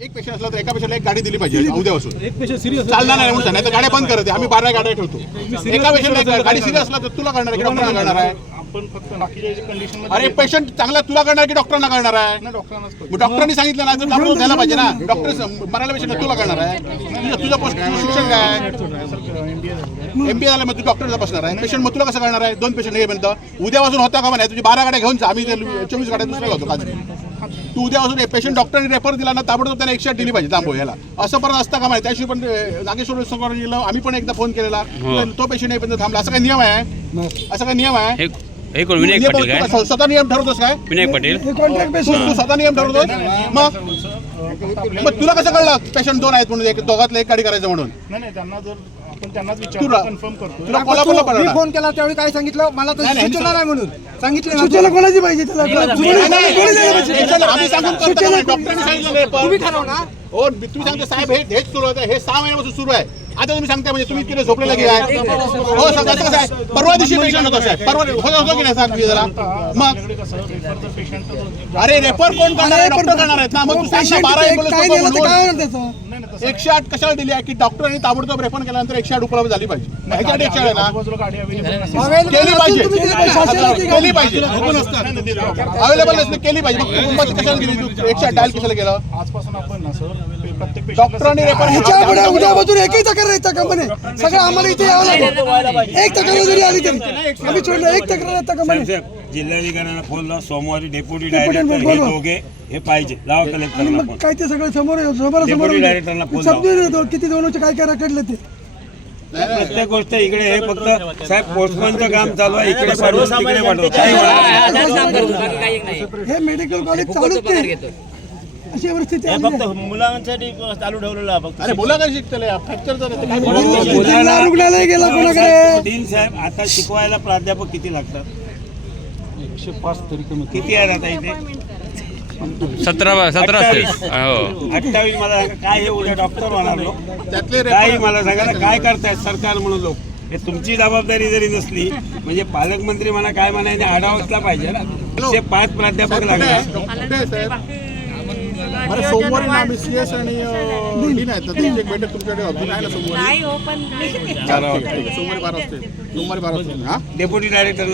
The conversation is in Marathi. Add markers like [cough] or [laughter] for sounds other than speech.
एक पेशंट असला तर एका पेशंटला एक गाडी दिली पाहिजे उद्यापासून. एक पेशंट सिरियस चालणार नाही म्हणून नाही तर गाड्या बंद करते आम्ही बारा गाड्या ठेवतो. एका पेशंटला गाडी सिरियस असला तर तुला करणार आहे करणार आहे? आपण फक्त बाकीच्या कंडिशन अरे पेशंट चांगला तुला करणार की डॉक्टरना करणार आहे? डॉक्टरांनाच डॉक्टरांनी सांगितलं ना तर आपण द्यायला पाहिजे ना. [laughs] डॉक्टर मरायला पेशंट तुला करणार आहे? तुझं तुझं पोस्ट शिक्षण काय एमबीए झालं मग तू डॉक्टर बसणार आहे. पेशंट मग तुला कसं करणार आहे? दोन पेशंट हे म्हणतं उद्यापासून होता का म्हणे? तुझी बारा गाड्या घेऊन जा. आम्ही चोवीस गाड्या दुसऱ्याला होतो आज तू उद्यापासून पेशंट डॉक्टरने रेफर दिला ना ताबडतोब त्याला एकशे दिली पाहिजे तांबो याला असं परत असतं का माहिती त्याशिवाय पण नागेश्वर संघटनेला आम्ही पण एकदा फोन केलेला. तो पेशंट येईपर्यंत थांबला. असं काही नियम आहे? असं काही नियम आहे? हे कोण विनायक पाटील काय? स्वतः नियम ठरवतोस काय? विनायक पाटील. तू तू स्वतः नियम ठरवतोस? मग? मग तुला कसं कळलं? पेशंट दोन आहेत म्हणून एक दोघातलं एक गाडी करायचं म्हणून. नाही नाही त्यांना जर आपण त्यांनाच तुला- विचारतो कन्फर्म करतो तुला कोल्हापूरला मी पडला फोन केला त्यावेळी काय सांगितलं? मला तर नाही, नाही, सूचना नाही म्हणून. सांगितलं ना. सूचना कोणाची पाहिजे त्याला? नाही, नाही, कोणी दिलं पाहिजे? पेशंट आम्ही सांगून करतो का नाही? डॉक्टरांनी सांगितलं नाही पण. तुम्ही ठरवा ना. हो तुम्ही सांगता साहेब हे हेच सुरू आहे हे सहा महिन्यापासून सुरू आहे. आता तुम्ही सांगता म्हणजे तुम्ही इतके झोपलेला की काय? हो सांगा कसं आहे? परवा दिवशी पेशंट होता साहेब. परवा होता होतो की नाही सांग मी जरा? मग? अरे रेफर कोण करणार आहे? डॉक्टर करणार आहेत ना? मग तू सांग ना बारा म्हणून. काय होणार त्याचं एकशे आठ कशाला दिली आहे? की डॉक्टरने ताबडतोब रेफर केल्यानंतर एकशे आठ उपलब्ध झाली पाहिजे. ह्याच्यासाठी एकशे आठ ना? केली पाहिजे. केली पाहिजे. अवेलेबल नसते केली पाहिजे. मग मुंबईची कशाला गेली एकशे आठ डायल कशाला गेलं आजपासून आपण ना सर डॉक्टरांनी रेफर ह्याच्या पुढे एकही तक्रार सगळं आम्हाला इथे यावं लागेल. एक तक्रार जरी आली तरी. आम्ही सोडलं एक तक्रार जिल्हाधिकाऱ्यांना फोन लावा सोमवारी डेप्युटी डायरेक्टर हे. दोघे हे पाहिजे लावा आणि कलेक्टरला मग फोन काय ते सगळं समोर समोर फोन लावा. किती दोनचे काय काय रखडले ते प्रत्येक गोष्ट इकडे हे फक्त साहेब पोस्टमनचं काम चालू आहे इकडे पाठवून तिकडे होणार हे मेडिकल कॉलेज चालूच नाही अशी परिस्थिती आली आहे. मुलांसाठी चालू ठेवलेलं फक्त अरे बोला काय शिकतले काय जिल्हा रुग्णालय गेला कोणाकडे तीन साहेब आता शिकवायला प्राध्यापक किती लागतात एकशे पाच तरी कमी किती आहेत आता इथे? सतरा सतरा. हो. अठ्ठावीस मला सांगा काय हे उद्या डॉक्टर काही रेफर मला सांगा ना, काय करतायत सरकार म्हणून लोक? हे तुमची जबाबदारी जरी नसली म्हणजे पालकमंत्री म्हणा काय म्हणायचे आढावाचला पाहिजे ना. एकशे पाच प्राध्यापक आहे? साहेब अरे सोमवारी ना आम्ही सी एस आणि अं, डीन आहेत ना त्यांची एक बैठक तुमच्याकडे होती. आहे ना सोमवारी? नाही पण ठीक आहे, सोमवारी बारा वाजता सोमवारी बारा वाजता हा? Deputy director